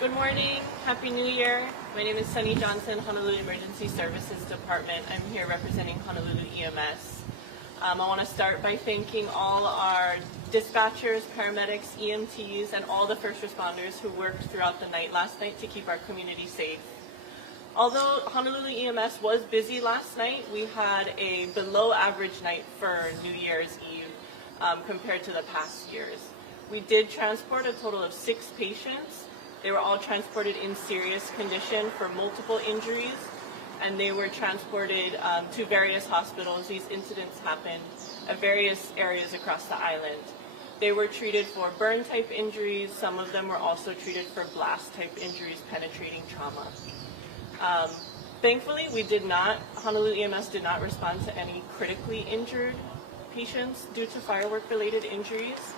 Good morning. Happy New Year. My name is Sunny Johnson, Honolulu Emergency Services Department. I'm here representing Honolulu EMS. I want to start by thanking all our dispatchers, paramedics, EMTs, and all the first responders who worked throughout the night last night to keep our community safe. Although Honolulu EMS was busy last night, we had a below average night for New Year's Eve compared to the past years. We did transport a total of 6 patients. They were all transported in serious condition for multiple injuries, and they were transported to various hospitals. These incidents happened at various areas across the island. They were treated for burn-type injuries. Some of them were also treated for blast-type injuries, penetrating trauma. Thankfully, Honolulu EMS did not respond to any critically injured patients due to firework-related injuries.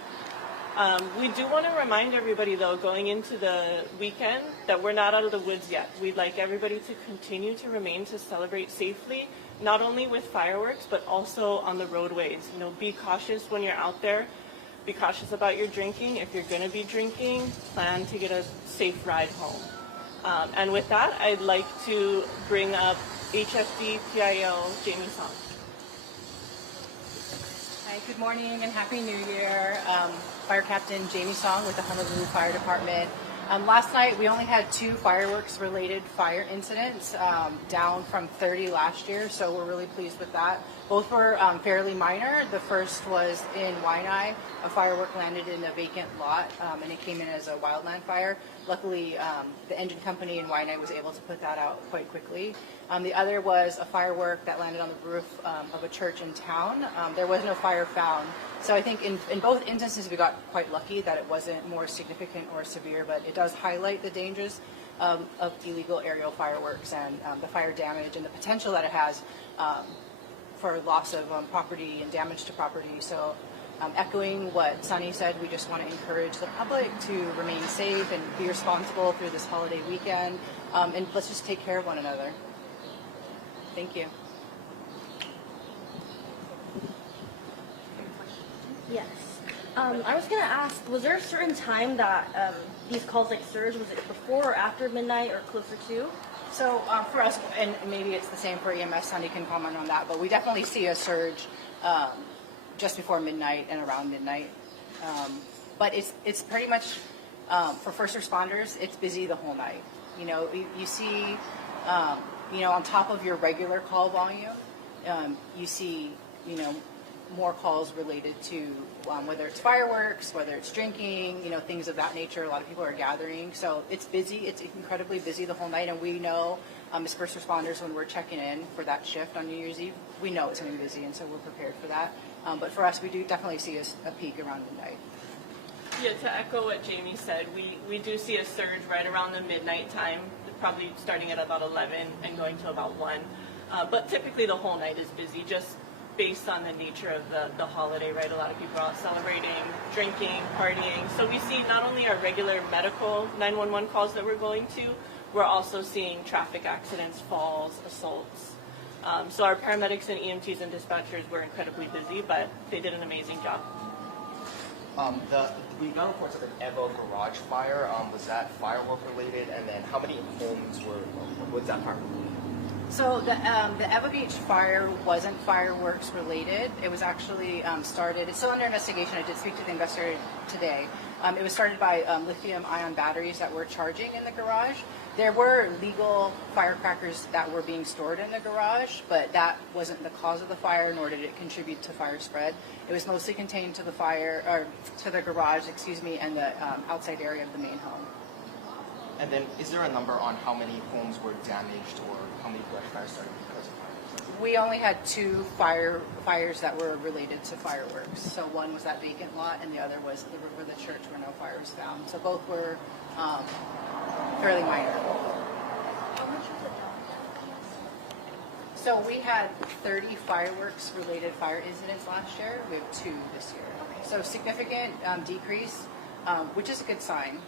We do want to remind everybody, though, going into the weekend, that we're not out of the woods yet. We'd like everybody to continue to celebrate safely, not only with fireworks, but also on the roadways. Be cautious when you're out there. Be cautious about your drinking. If you're going to be drinking, plan to get a safe ride home. And with that, I'd like to bring up HFD PIO Jamie Song. Hi, good morning and Happy New Year. Fire Captain Jamie Song with the Honolulu Fire Department. Last night we only had 2 fireworks-related fire incidents, down from 30 last year, so we're really pleased with that. Both were fairly minor. The first was in Waianae. A firework landed in a vacant lot, and it came in as a wildland fire. Luckily, the engine company in Waianae was able to put that out quite quickly. The other was a firework that landed on the roof of a church in town. There was no fire found. So I think in both instances we got quite lucky that it wasn't more significant or severe, but it does highlight the dangers of illegal aerial fireworks and the fire damage and the potential that it has for loss of property and damage to property. So echoing what Sunny said, we just want to encourage the public to remain safe and be responsible through this holiday weekend, and let's just take care of one another. Thank you. Yes. I was going to ask, was there a certain time that these calls surged? Was it before or after midnight or closer to? So for us, and maybe it's the same for EMS, Sunny can comment on that, but we definitely see a surge just before midnight and around midnight. But it's pretty much, for first responders, it's busy the whole night. You see, on top of your regular call volume, you see, more calls related to whether it's fireworks, whether it's drinking, things of that nature. A lot of people are gathering. So it's busy. It's incredibly busy the whole night. And we know, as first responders, when we're checking in for that shift on New Year's Eve, we know it's going to be busy. And so we're prepared for that. But for us, we do definitely see a peak around midnight. Yeah, to echo what Jamie said, we do see a surge right around the midnight time, probably starting at about 11 and going to about 1. But typically the whole night is busy, just based on the nature of the holiday, right? A lot of people are out celebrating, drinking, partying. So we see not only our regular medical 911 calls that we're going to, we're also seeing traffic accidents, falls, assaults. So our paramedics and EMTs and dispatchers were incredibly busy, but they did an amazing job. We got reports of an Evo garage fire. Was that firework related? And then how many homes was that fire related? So the Eva Beach fire wasn't fireworks related. It was actually started, it's still under investigation. I did speak to the investigator today. It was started by lithium-ion batteries that were charging in the garage. There were legal firecrackers that were being stored in the garage, but that wasn't the cause of the fire, nor did it contribute to fire spread. It was mostly contained to the garage, and the outside area of the main home. And then, is there a number on how many homes were damaged or how many brush fires started because of fireworks? We only had 2 fires that were related to fireworks. So one was that vacant lot, and the other was the church where no fire was found. So both were fairly minor. How much was it down? So we had 30 fireworks-related fire incidents last year. We have 2 this year. Okay. So significant decrease, which is a good sign.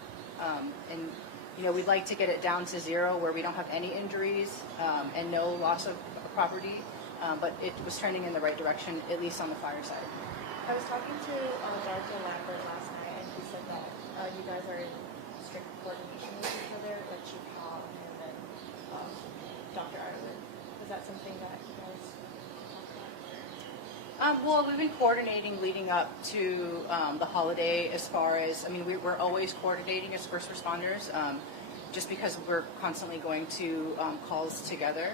And we'd like to get it down to 0 where we don't have any injuries and no loss of property, but it was trending in the right direction, at least on the fire side. I was talking to Dr. Lambert last night, and he said that you guys are in strict coordination with Well, we've been coordinating leading up to the holiday as far as, I mean, we're always coordinating as first responders just because we're constantly going to calls together.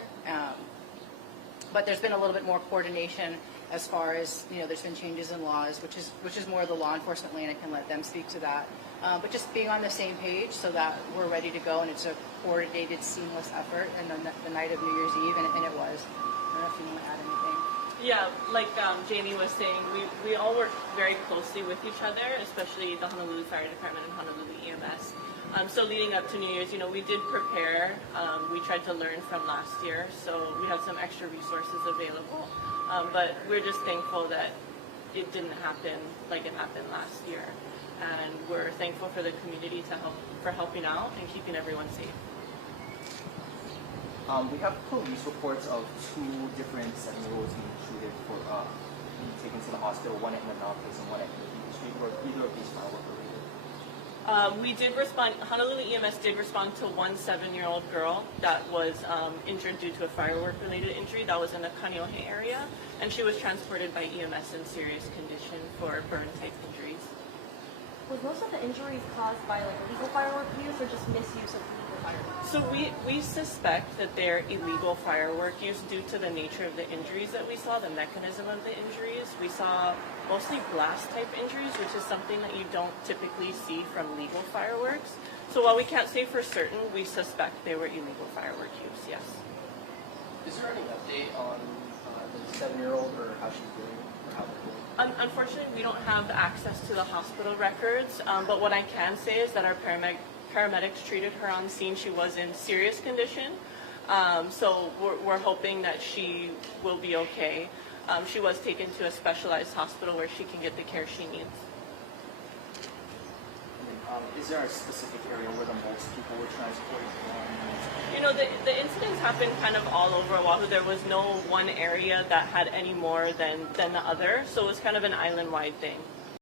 But there's been a little bit more coordination as far as, you know, there's been changes in laws, which is more of the law enforcement lane. I can let them speak to that. But just being on the same page so that we're ready to go and it's a coordinated, seamless effort. And then the night of New Year's Eve, and it was. I don't know if you want to add anything. Yeah, like Jamie was saying, we all work very closely with each other, especially the Honolulu Fire Department and Honolulu EMS. So leading up to New Year's, you know, we did prepare. We tried to learn from last year, so we have some extra resources available. But we're just thankful that it didn't happen like it happened last year. And we're thankful for the community for helping out and keeping everyone safe. We have police reports of 2 different 7-year-olds being treated for being taken to the hospital, one at Monopolis and one at Union Street. Were either of these firework related? We did respond. Honolulu EMS did respond to one 7-year-old girl that was injured due to a firework-related injury. That was in the Kaneohe area, and she was transported by EMS in serious condition for burn-type injuries. Was most of the injuries caused by like illegal firework use or just misuse of illegal fireworks? So we suspect that they're illegal firework use due to the nature of the injuries that we saw, the mechanism of the injuries. We saw mostly blast-type injuries, which is something that you don't typically see from legal fireworks. So while we can't say for certain, we suspect they were illegal firework use, yes. Is there any update on the 7-year-old or how she's doing or how they're doing? Unfortunately, we don't have access to the hospital records, but what I can say is that our paramedics treated her on scene. She was in serious condition, so we're hoping that she will be okay. She was taken to a specialized hospital where she can get the care she needs. Is there a specific area where the most people were transported from? You know, the incidents happened kind of all over Oahu. There was no one area that had any more than the other, so it was kind of an island-wide thing.